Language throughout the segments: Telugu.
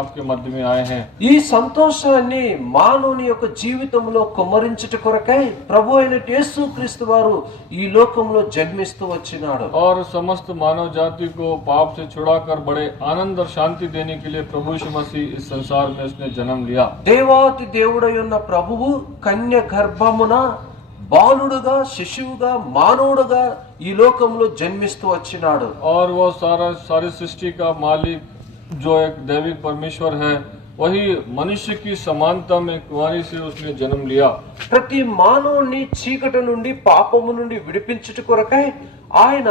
आपके मध्य में आए हैं। ఈ సంతోషాన్ని మానవుని యొక్క జీవితంలో కుమ్మరించుట కొరకై ప్రభు అయిన యేసుక్రీస్తు వారు ఈ లోకంలో జన్మిస్తూ వచ్చినాడు. और समस्त मानव जाति को पाप से छुड़ाकर बड़े आनंद और शांति देने के लिए प्रभु यीशु मसीह इस संसार में उसने जन्म लिया। దేవాతి దేవుడై ఉన్న ప్రభువు కన్య గర్భమున బాలుడుగా శిశువుగా మానవుడుగా ఈ లోకంలో జన్మిస్తూ వచ్చినాడు. और वो सारी सृष्टि का मालिक जो एक दैविक परमेश्वर है, वही मनुष्य की समानता में कुंवारी से उसने जन्म लिया। ప్రతి మానవుణ్ణి చీకటి నుండి పాపము నుండి విడిపించుట కొరకై ఆయన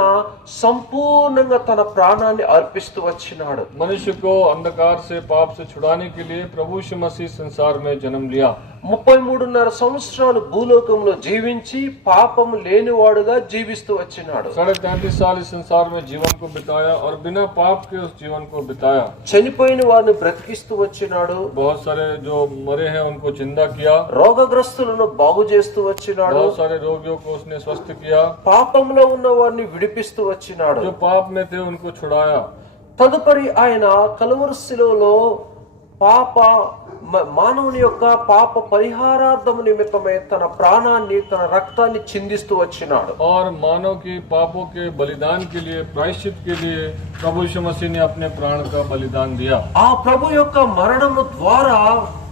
సంపూర్ణంగా తన ప్రాణాన్ని అర్పిస్తూ వచ్చినాడు. मनुष्य को अंधकार से पाप से छुड़ाने के लिए प्रभु यीशु मसीह संसार में जन्म लिया। 33.5 సంవత్సరాలు భూలోకంలో జీవించి పాపము లేనివాడుగా జీవిస్తూ వచ్చినాడు. 33.5 साल इस संसार में जीवन को बिताया और बिना पाप के उस जीवन को बिताया। చనిపోయిన వారిని బ్రతికిస్తూ వచ్చినాడు. बहुत सारे जो मरे हैं उनको जिंदा किया। రోగగ్రస్తులను బాగు చేస్తూ వచ్చినాడు. बहुत सारे रोगियों को उसने स्वस्थ किया। పాపంలో ఉన్న వారిని విడిపిస్తూ వచ్చినాడు. जो पाप में थे उनको छुड़ाया। తదుపరి ఆయన కలువరి శిలువలో మానవుని యొక్క పాప పరిహారార్థము నిమిత్తమై తన ప్రాణాన్ని తన రక్తాన్ని చిందిస్తూ వచ్చినాడు. और मानव की पापों के बलिदान के लिए प्रायश्चित के लिए प्रभु यीशु मसीह ने अपने प्राण का बलिदान दिया। ఆ ప్రభు యొక్క మరణము ద్వారా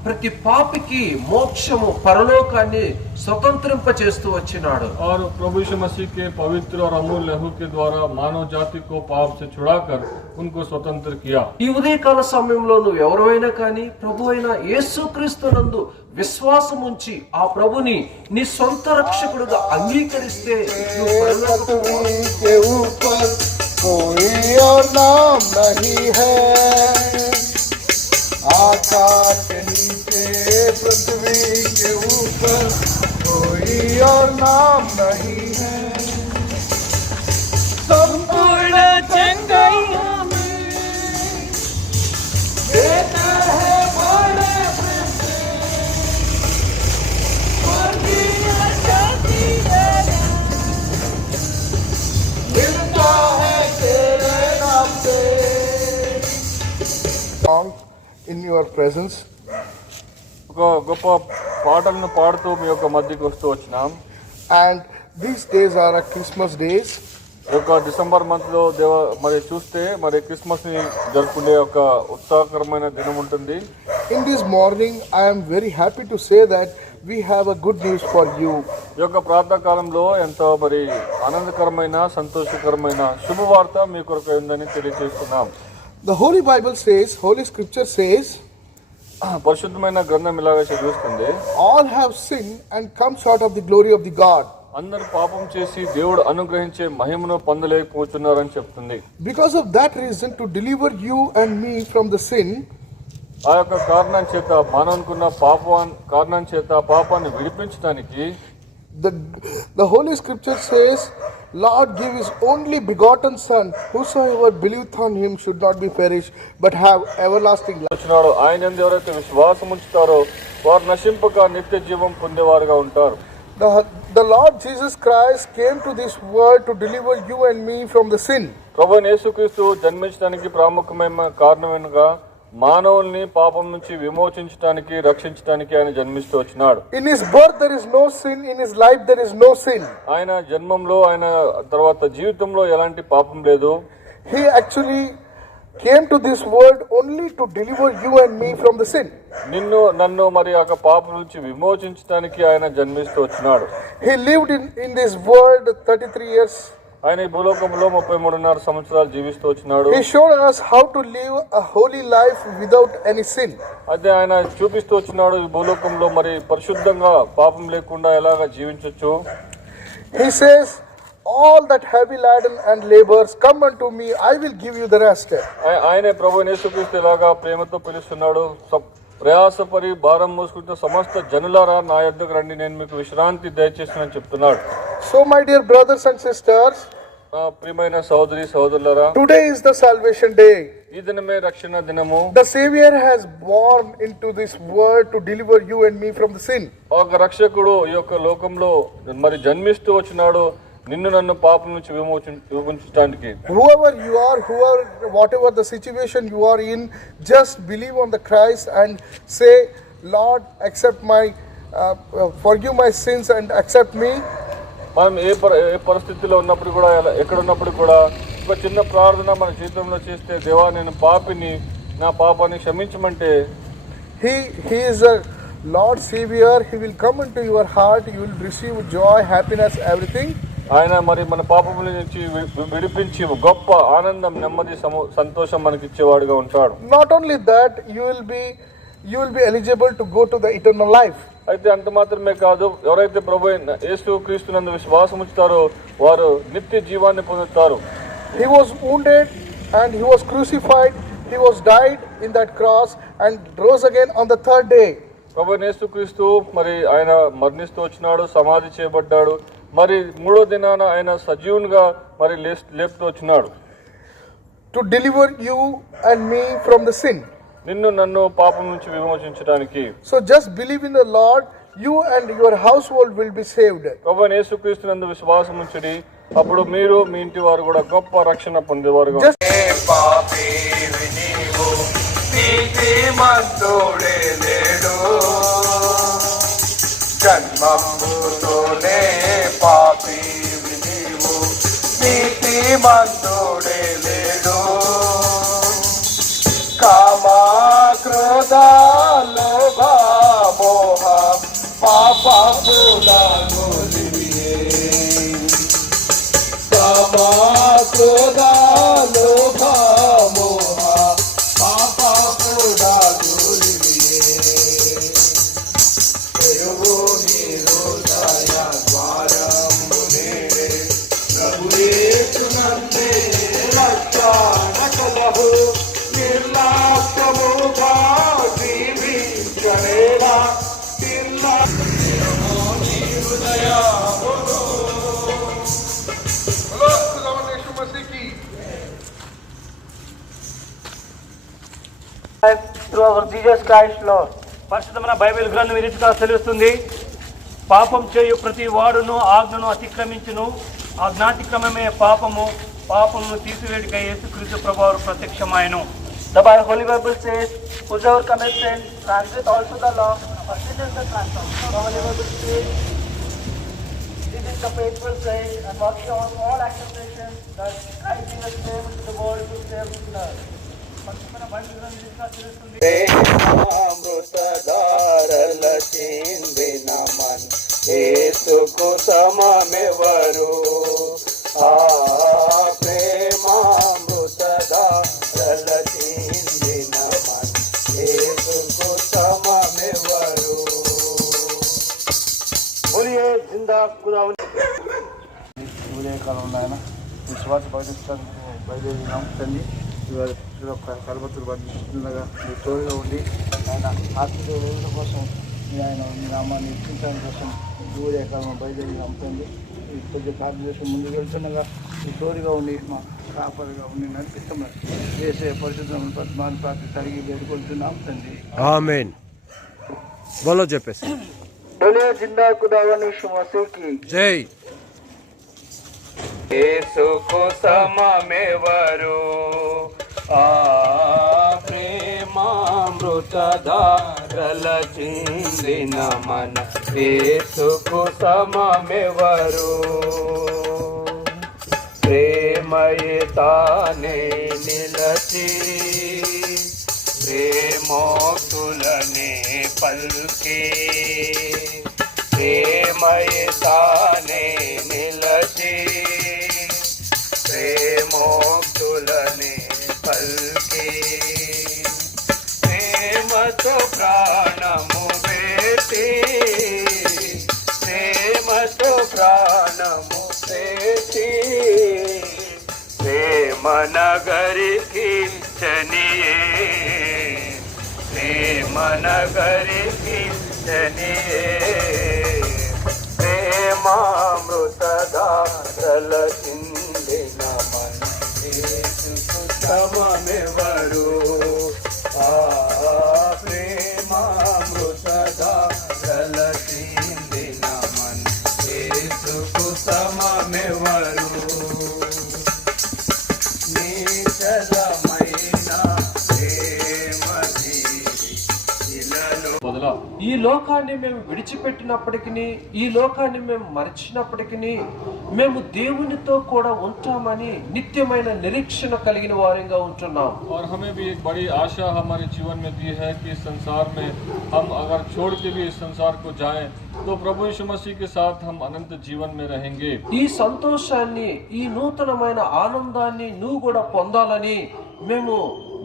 ప్రతి పాపికి మోక్షము పరలోకాన్ని స్వతంత్రింప చేస్తూ వచ్చినాడు. और प्रभु यीशु मसीह के पवित्र और अमूल्य लहू के द्वारा मानव जाति को पाप से छुड़ाकर उनको स्वतंत्र किया। ఈ ఉదయకాల సమయంలో నువ్వు ఎవరైనా కానీ ప్రభు అయిన యేసుక్రీస్తు నందు విశ్వాసం ఉంచి ఆ ప్రభుని నీ సొంత రక్షకుడుగా అంగీకరిస్తే నువ్వు పరలోకపు के ऊपर कोई और नाम नहीं है, आकाश के नीचे पृथ्वी के ऊपर कोई और नाम नहीं है। संपूर्ण चंगाइयों में देता है बड़े प्रेम से, वर्गीय जाति है, मिलता है तेरे नाम से। Song in your presence. ఒక గొప్ప పాటలను పాడుతూ మీ యొక్క మధ్యకి వస్తూ వచ్చినాం. And these days are a Christmas days. ఒక డిసెంబర్ మంత్ లో మరి చూస్తే మరి క్రిస్మస్ ని జరుపుకునే ఒక ఉత్సాహకరమైన దినం ఉంటుంది. In this morning I am very happy to say that we have a good news for you. ఈ యొక్క ప్రార్థనా కాలంలో ఎంతో మరి ఆనందకరమైన సంతోషకరమైన శుభవార్త మీ కొరకు ఉందని తెలియజేస్తున్నాం. The Holy Bible says, Holy Scripture says, పరిశుద్ధమైన గ్రంథం ఇలాగా చదివిస్తుంది, all have sinned and come short of the glory of the God. అందరూ పాపం చేసి దేవుడు అనుగ్రహించే మహిమను పొందలేకపోతున్నారని చెప్తుంది. Because of that reason, to deliver you and me from the sin, ఆ యొక్క కారణం చేత మానవునికున్న కారణం చేత పాపాన్ని విడిపించడానికి the Holy Scripture says, Lord give his only begotten Son, whosoever believeth on him should not be perished, but have everlasting life. వచ్చినాడు. ఆయన యందు ఎవరైతే విశ్వాసం ఉంచుతారో వారు నశింపక నిత్య జీవం పొందేవారుగా ఉంటారు. The Lord Jesus Christ came to this world to deliver you and me from the sin. ప్రభువైన యేసుక్రీస్తు జన్మించడానికి ప్రాముఖ్యమైన కారణమేనగా మానవుల్ని పాపం నుంచి విమోచించడానికి రక్షించడానికి ఆయన జన్మిస్తూ వచ్చినాడు. In his birth there is no sin, in his life there is no sin. ఆయన జన్మంలో ఆయన తర్వాత జీవితంలో ఎలాంటి పాపం లేదు. He actually came to this world only to deliver you and me from the sin. నన్ను మరి ఆ పాపం నుంచి విమోచించడానికి ఆయన జన్మిస్తూ వచ్చినాడు. He lived in this world 33 years. ఆయన ఈ భూలోకంలో 33.5 సంవత్సరాలు జీవిస్తూ వచ్చినాడు. He showed us how to live a holy life without any sin. అదే ఆయన చూపిస్తూ వచ్చినాడు ఈ భూలోకంలో మరి పరిశుద్ధంగా పాపం లేకుండా ఎలాగా జీవించొచ్చు. He says, all that heavy laden and labors, come unto me, I will give you the rest. ఆయనే ప్రభువైన యేసుక్రీస్తు ఎలాగా ప్రేమతో పిలుస్తున్నాడు, ప్రయాసపరి భారం మోసుకుంటున్న సమస్త జనులారా నా యొద్దకు రండి, నేను మీకు విశ్రాంతి దయచేస్తానని చెప్తున్నాడు. So my dear brothers and sisters, ప్రియమైన సహోదరి సహోదరులారా, today is the salvation day. ఈ దినమే రక్షణ దినము. The Savior has born into this world to deliver you and me from the sin. ఒక రక్షకుడు ఈ యొక్క లోకంలో మరి జన్మిస్తూ వచ్చినాడు నిన్ను నన్ను పాపం నుంచి విమోచించడానికి. Whoever you are, whatever the situation you are in, just believe on the Christ and say, Lord, accept forgive my sins and accept me. మనం ఏ పరిస్థితిలో ఉన్నప్పుడు కూడా, ఎక్కడ ఉన్నప్పుడు కూడా ఒక చిన్న ప్రార్థన మన జీవితంలో చేస్తే, దేవా నేను పాపిని, నా పాపాన్ని క్షమించమంటే, He is a Lord Savior. He will come into your heart. You will receive joy, happiness, everything. ఆయన మరి మన పాపముల నుంచి విడిపించి గొప్ప ఆనందం, నెమ్మది, సంతోషం మనకి ఇచ్చేవాడుగా ఉంటాడు. Not only that, you will be eligible to go to the eternal life. అయితే అంత మాత్రమే కాదు, ఎవరైతే ప్రభు యేసు క్రీస్తునందు విశ్వాసం ఉంచుతారో వారు నిత్య జీవాన్ని పొందుతారు. He was wounded and he was crucified. He was died in that cross and rose again on the third day. ప్రభు యేసు క్రీస్తు మరి ఆయన మరణిస్తూ వచ్చినాడు, సమాధి చేయబడ్డాడు, మరి మూడో దినాన ఆయన సజీవునిగా మరి లేపుతూ వచ్చినాడు. To deliver you and me from the sin. నిన్ను నన్ను పాపం నుంచి విమోచించడానికి. So just believe in the Lord, you and your household will be saved. ప్రభు యేసుక్రీస్తునందు విశ్వాసం ఉంచుడి, అప్పుడు మీరు మీ ఇంటి వారు కూడా గొప్ప రక్షణ పొందేవారుగా. పాపివి నీవు, నీతిమంతుడే లేడు, జన్మంబుతోనే పాపివి నీవు, నీతిమంతుడే లేడు. కామా క్రోధ లోభ మోహ పాపములను దివియే. కామా క్రోధ లోభ మోహ పాపములను దివియే. ప్రభుని హృదయ ద్వారమునే ప్రభు యేసు నందే రక్షణ కలహు. నిర్లాప్యముగా జీవించలేదా through our Jesus Christ Lord. పరిశుద్ధమైన బైబిల్ గ్రంథం ఈ రీతిగా తెలుస్తుంది. పాపం చేయు ప్రతి వాడును ఆజ్ఞను అతిక్రమించును, ఆజ్ఞాతిక్రమమే పాపము, పాపమును తీసివేడికై యేసుక్రీస్తు ప్రభువు ప్రత్యక్షమాయెను. The Holy Bible says, whosoever commits sin transgresseth also the law, for sin is the transgression. The Holy Bible says, this is the faithful saying and working on all acceptation that Christ Jesus came into the world to save sinners. పరిశుద్ధమైన బైబిల్ గ్రంథం ఈ రీతిగా తెలుస్తుంది. ప్రేమామృతధారల చిందిన మన యేసుకు సమమెవరు? ఆ ప్రేమామృతధారల చిందిన మన యేసుకు సమమెవరు? बोलिए जिंदा खुदा ఉదయకాలంలో ఆయన విశ్వాస బయలుదేరినాం తండ్రి. కలబతులు బంధిస్తుండగా మీ తోడుగా ఉండి ఆయన ఆత్మీయ వేడుక కోసం ఆయన మీ నామాన్ని ఇచ్చించడం కోసం ఉదయకాలం బయలుదేరినాం తండ్రి. ఈ కొద్ది భారతదేశం ముందుకు వెళ్తుండగా మీ తోడుగా ఉండి మా కాపరిగా ఉండి నడిపిస్తున్నాం. చేసే పరిశుద్ధమైన పద్మాన్ని ప్రార్థి తరిగి వేడుకొంటున్నాం తండ్రి. ఆమేన్. బోలో చెప్పేసి बोलिए जिंदा खुदावनी यीशु मसीह की జై. యేసుకు సమమెవరు? ఆ ప్రేమామృతధారల చిందిన మన యేసుకు సమమెవరు? ప్రేమయే తానే నిలచి ప్రేమోక్తులనే పల్కే. ప్రేమయే తానే నిలచి ప్రేమోక్తులనే పల్కే. ప్రేమతో ప్రాణము పెట్టి, ప్రేమతో ప్రాణము పెట్టి ప్రేమ నగరికి చనియే. ప్రేమ నగరికి చనియే. ప్రేమామృతధారల చిందిన మన యేసుకు సమమెవరు? ఆ ప్రేమామృతధారల చిందిన మన యేసుకు సమమెవరు? बदला। ఈ లోకాన్ని మేము విడిచిపెట్టినప్పటికీ, ఈ లోకాన్ని మేము మరిచినప్పటికీ మేము దేవునితో కూడా ఉంటామని నిత్యమైన నిరీక్షణ కలిగిన వారంగా ఉంటున్నాం. और हमें भी एक बड़ी आशा हमारे जीवन में दी है कि इस संसार में हम अगर छोड़ के भी इस संसार को जाएं तो प्रभु यीशु मसीह के साथ हम अनंत जीवन में रहेंगे। ఈ సంతోషాన్ని, ఈ నూతనమైన ఆనందాన్ని నువ్వు కూడా పొందాలని మేము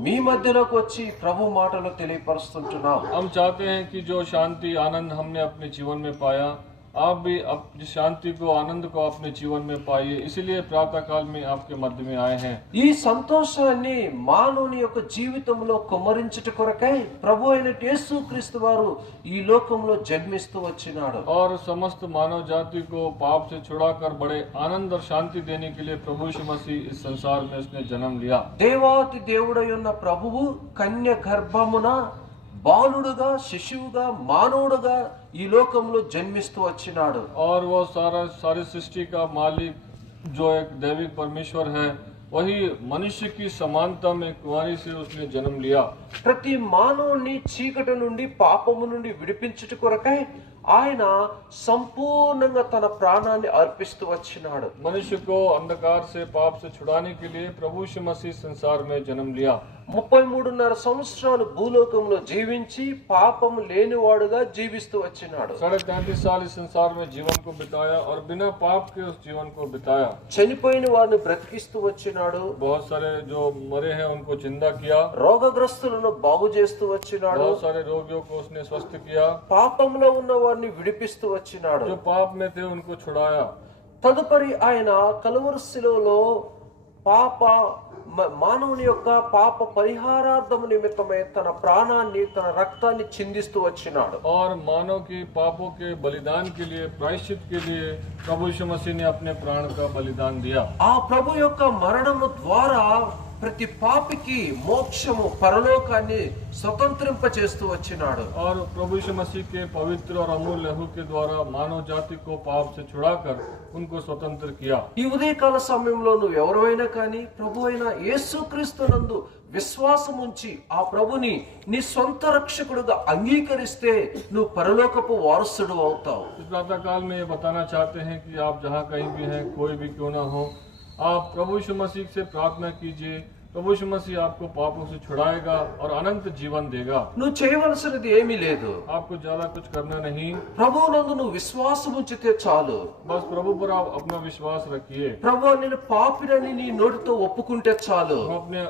మీ మధ్యలోకి వచ్చి ప్రభు మాటలు తెలియపరుస్తుంటున్నాం. हम चाहते हैं कि जो शांति आनंद हमने अपने जीवन में पाया, आप भी अपनी शांति को, आनंद को अपने जीवन में पाइए। इसीलिए प्रातः काल में आपके मध्य में आए हैं। ఈ సంతోషాన్ని మానవుని యొక్క జీవితంలో కుమ్మరించుట కొరకై ప్రభు అయిన యేసుక్రీస్తు వారు ఈ లోకంలో జన్మిస్తూ వచ్చినాడు. और समस्त मानव जाति को पाप से छुड़ाकर बड़े आनंद और शांति देने के लिए प्रभु यीशु मसीह इस संसार में उसने जन्म लिया। దేవాతి దేవుడై ఉన్న ప్రభువు కన్య గర్భమున బాలుడుగా, శిశువుగా, మానవుడుగా ఈ లోకంలో జన్మిస్తూ వచ్చినాడు. और वो सारी सृष्टि का मालिक जो एक दैविक परमेश्वर है, वही मनुष्य की समानता में कुंवारी से उसने जन्म लिया। ప్రతి మానవుని చీకటి నుండి, పాపము నుండి విడిపించుట కొరకై ఆయన సంపూర్ణంగా తన ప్రాణాన్ని అర్పిస్తూ వచ్చినాడు. मनुष्य को अंधकार से, पाप से छुड़ाने के लिए प्रभु यीशु मसीह संसार में जन्म लिया। 33.5 సంవత్సరాలు భూలోకంలో జీవించి పాపము లేనివాడుగా జీవిస్తూ వచ్చినాడు. 33.5 साल इस संसार में जीवन को बिताया और बिना पाप के उस जीवन को बिताया। చనిపోయిన వారిని బ్రతికిస్తూ వచ్చినాడు. बहुत सारे जो मरे हैं उनको जिंदा किया। రోగగ్రస్తులను బాగు చేస్తూ వచ్చినాడు. बहुत सारे रोगियों को उसने स्वस्थ किया। పాపంలో ఉన్న వారిని విడిపిస్తూ వచ్చినాడు. जो पाप में थे उनको छुड़ाया। తదుపరి ఆయన కలువరి శిలువలో మానవుని యొక్క పాప పరిహారార్థము నిమిత్తమై తన ప్రాణాన్ని, తన రక్తాన్ని చిందిస్తూ వచ్చినాడు. और मानव की पापों के बलिदान के लिए, प्रायश्चित के लिए प्रभु यीशु मसीह ने अपने प्राण का बलिदान दिया। ఆ ప్రభు యొక్క మరణము ద్వారా ప్రతి పాపికి మోక్షము, పరలోకాన్ని స్వతంత్రింప చేస్తూ వచ్చినాడు. और प्रभु यीशु मसीह के पवित्र और अमूल्य लहू के द्वारा मानव जाति को पाप से छुड़ाकर उनको स्वतंत्र किया। ఈ ఉదయకాల సమయంలో నువ్వు ఎవరైనా కానీ ప్రభు అయిన యేసుక్రీస్తునందు విశ్వాసం ఉంచి ఆ ప్రభుని నీ సొంత రక్షకుడుగా అంగీకరిస్తే నువ్వు పరలోకపు వారసుడు అవుతావు. इस प्रातः काल में ये बताना चाहते हैं कि आप जहाँ कहीं भी हैं, कोई भी क्यों ना हो, आप प्रभु यीशु मसीह से प्रार्थना कीजिए। प्रभु यीशु मसीह आपको पापों से छुड़ाएगा और अनंत जीवन देगा। నువ్వు చేయవలసినది ఏమీ లేదు. आपको ज्यादा कुछ करना नहीं, ప్రభువునందు నువ్వు విశ్వాసం ఉంచితే చాలు. बस प्रभु पर आप अपना विश्वास रखिए। ప్రభు నేను పాపినని నీ నోటితో ఒప్పుకుంటే చాలు. हम अपने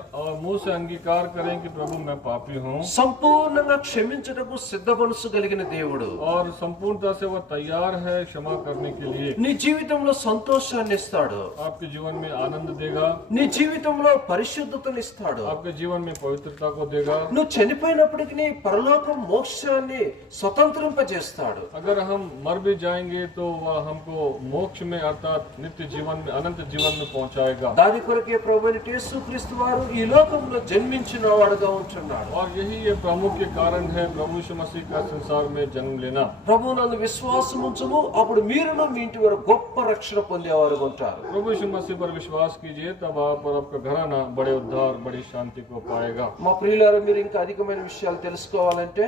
मुंह से अंगीकार करें कि प्रभु मैं पापी हूँ, సంపూర్ణంగా క్షమించటకు సిద్ధ మనసు కలిగిన దేవుడు और संपूर्णता से वह तैयार है क्षमा करने के लिए। నీ జీవితంలో సంతోషాన్ని ఇస్తాడు. आपके जीवन में आनंद देगा, నీ జీవితంలో పరిశుద్ధతని ఇస్తాడు. आपके जीवन में पवित्रता को देगा। నువ్వు చనిపోయినప్పటికీ పరలోకం మోక్షాన్ని స్వతంత్రింపజేస్తాడు. अगर हम मर भी जाएंगे तो वह हमको मोक्ष में अर्थात नित्य जीवन में, अनंत जीवन में पहुंचाएगा। దాని కొరకే ప్రభువైన యేసుక్రీస్తు వారు ఈ లోకంలో జన్మించిన వాడుగా ఉంటున్నాడు. और यही ये प्रमुख के कारण है प्रभु यीशु मसीह का संसार में जन्म लेना। ప్రభు నందు విశ్వాసం ఉంచుము, అప్పుడు మీరును మీ ఇంటి వారు గొప్ప రక్షణ పొందేవారు ఉంటారు. प्रभु यीशु मसीह पर विश्वास कीजिए, तब आप और आपका घराना बड़े उद्धार, बड़ी शांति को पाएगा। మా ప్రియులారా, మీరు ఇంకా అధికమైన విషయాలు తెలుసుకోవాలంటే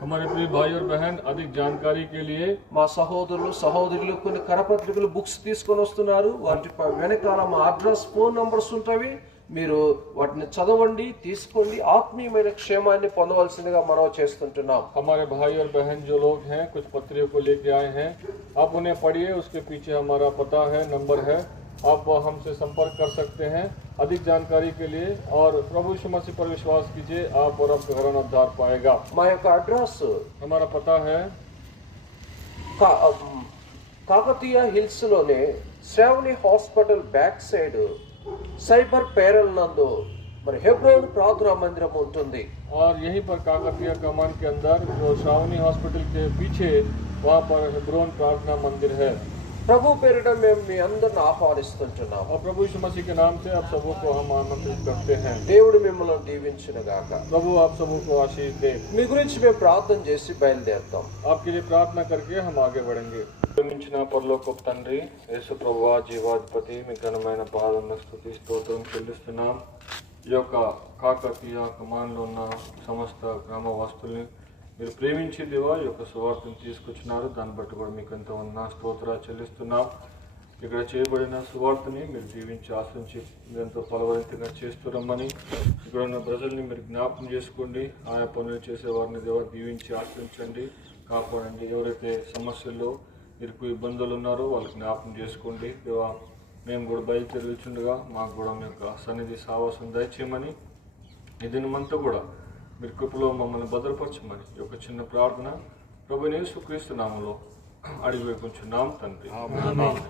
हमारे प्रिय भाई और बहन, अधिक जानकारी के लिए మా సహోదరులు, సహోదరులు కొన్ని కరపత్రికలు, బుక్స్ తీసుకొని వస్తున్నారు. వాటి వెనకాల మా అడ్రస్, ఫోన్ నంబర్స్ ఉంటాయి. మీరు వాటిని చదవండి, తీసుకోండి, ఆత్మీయమైన క్షేమాన్ని పొందవలసిందిగా మనం చేస్తుంటున్నాం. हमारे भाई और बहन जो लोग हैं कुछ पत्रियों को लेके आए हैं, आप उन्हें पढ़िए। उसके पीछे हमारा पता है, नंबर है, आप हमसे संपर्क कर सकते हैं अधिक जानकारी के लिए। और प्रभु यीशु मसीह पर विश्वास कीजिए, आप और आपका घराना उद्धार पाएगा। మా యొక్క అడ్రస్ हमारा पता है కాకతీయ హిల్స్ లోనే Sravani hospital back side cyber pearl నందు మరి హెబ్రోన్ ప్రార్థనా మందిరం ఉంటుంది. और यहीं पर काकतिया कमान के अंदर जो श्रावणी हॉस्पिटल के पीछे वहाँ पर हेब्रोन प्रार्थना मंदिर है। ప్రభు పేరిట మేము మీ అందరిని ఆహ్వానిస్తుంటున్నాం. और प्रभु यीशु मसीह के नाम से आप सबों को हम आमंत्रित करते हैं। దేవుడు మిమ్మల్ని దీవించును గాక. प्रभु आप सबों को आशीष दे। మీ గురించి మేము ప్రార్థన చేసి బయలుదేరుతాం. आपके लिए प्रार्थना करके हम आगे बढ़ेंगे। ప్రేమించిన పరలోకపు తండ్రి యేసు ప్రభువా, జీవాధిపతి, మీ ఘనమైన పాదములకు స్తుతి స్తోత్రం చెల్లిస్తున్నాం. ఈ యొక్క కాకతీయ కమాన్లో ఉన్న సమస్త గ్రామ వాస్తుల్ని మీరు ప్రేమించి దేవా ఈ యొక్క సువార్తను తీసుకొచ్చినారు. దాన్ని బట్టి కూడా మీకు ఎంతో స్తోత్రాలు చెల్లిస్తున్నాం. ఇక్కడ చేయబడిన సువార్తని మీరు దీవించి ఆశించి ఎంతో ఫలవంతంగా చేస్తున్నామని ఇక్కడ ఉన్న ప్రజల్ని మీరు జ్ఞాపకం చేసుకోండి. ఆయా పనులు చేసే వారిని దేవా దీవించి ఆశించండి, కాపాడండి. ఎవరైతే సమస్యల్లో ఇరుకు ఇబ్బందులు ఉన్నారో వాళ్ళకి జ్ఞాపకం చేసుకోండి దేవా. మేము కూడా బయలుదేరుచుండగా మాకు కూడా మీ యొక్క సన్నిధి సావాసం దయచేయమని, ఈ దినమంతా కూడా మీరు కృపలో మమ్మల్ని భద్రపరచమని ఈ యొక్క చిన్న ప్రార్థన ప్రభువైన యేసుక్రీస్తు నామములో అడిగి వేడుకుంటున్నాం తండ్రి. ఆమేన్.